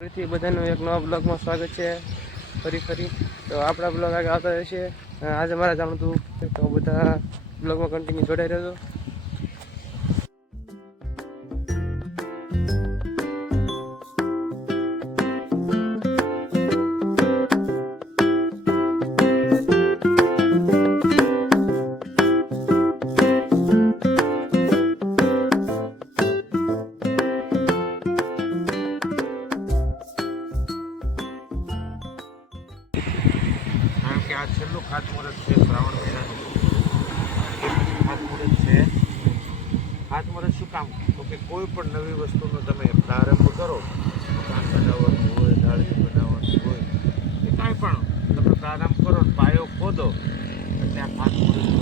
ફરીથી બધાનું એક નવા બ્લોગમાં સ્વાગત છે. ફરી ફરી. તો આપણા બ્લોગ આગળ આવતા રહેશે. આજે મારે જાણતું તો બધા બ્લોગમાં કન્ટિન્યુ જોડાઈ રહેજો. આ છેલ્લું ખાતમુહૂર્ત છે શ્રાવણ મહિનાનું. ખાતમુહૂર્ત છે. ખાતમુહૂર્ત શું કામ? તો કે કોઈ પણ નવી વસ્તુનો તમે પ્રારંભ કરો મકાન બનાવવાનું હોય, દાળી બનાવવાનું હોય, કે કાંઈ પણ તમે પ્રારંભ કરો પાયો ખોદો, એટલે આ ખાતમુહૂર્ત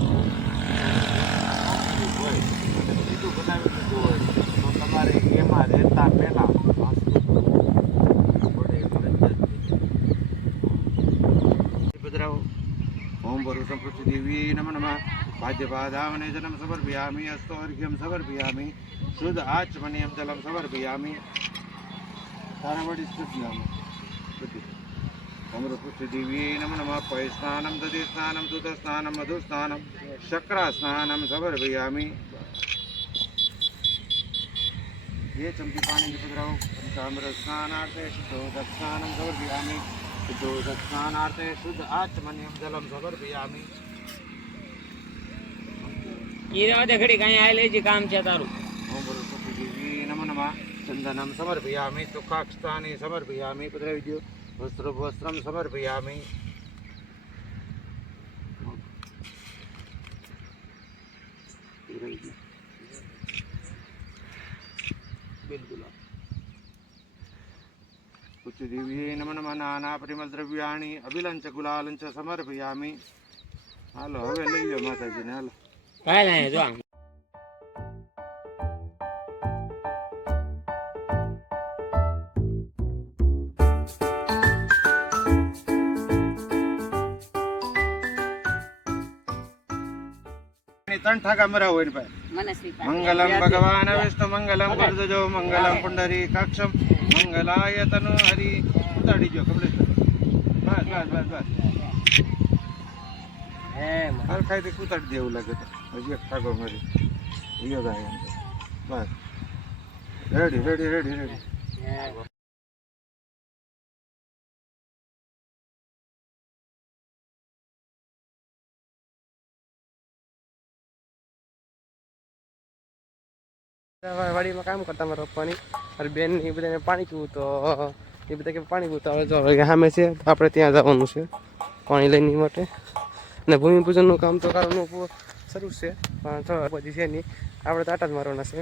भैरव ओम भरू संस्कृति देवी नम नम भाज्यपादामने जलम समर्पयामि अस्तौर्घ्यम समर्पयामि शुद्ध आचमनीयम जलम समर्पयामि तारावडी स्तुतियाम अमृतपुष्टिदेवी नम नमः पैस्नानं दधिस्नानं दुधस्नानं मधुस्नानं शक्रास्नानं समर्पयामि ये चम्पी पाणी निपद्रव पञ्चामृतस्नानार्थे शुद्धोदस्नानं समर्पयामि स्नानार्थे शुद्ध आचमनियम जलम समर्पयामि ઈરાવતે ઘડી કાંઈ આ લેજી કામ છે તારું ओम बृहस्पति देवी नमो नमः चन्दनं समर्पयामि सुखाक्षतानि समर्पयामि पधराविद्यो वस्त्र वस्त्रं समर्पयामि बिल्कुल રુચિદેવી નમન મનાના પરિમલ દ્રવ્યાણી અભિલંચ ગુલાલંચ સમર્પયામી હાલો હવે લઈ લો માતાજીને હાલો કાંઈ નહીં જો આમ ત્રણ ઠાકા મરા હોય ને ભાઈ. મંગલમ ભગવાન વિષ્ણુ મંગલમ ભરજો મંગલમ પુંડરી કક્ષમ. મંગલાય તનુ હરી ઉતાડી જો કમ્પ્લીટ બસ બસ બસ બસ. હર ખાઈ ઉતાડી દેવું લાગે તો. હજી એક ઠાકો મરી. ઈયો બસ. રેડી રેડી રેડી રેડી વાડીમાં કામ કરતા મારા પપ્પાની. અરે બેન એ બધાને પાણી પીવું તો, એ બધા કે પાણી પીવું તો હવે જો સામે છે, તો આપણે ત્યાં જવાનું છે, પાણી લઈને માટે. અને ભૂમિપૂજનનું કામ તો કરવાનું શરૂ છે, પણ પછી છે નહીં. આપણે તો આટા જ મારવાના છે.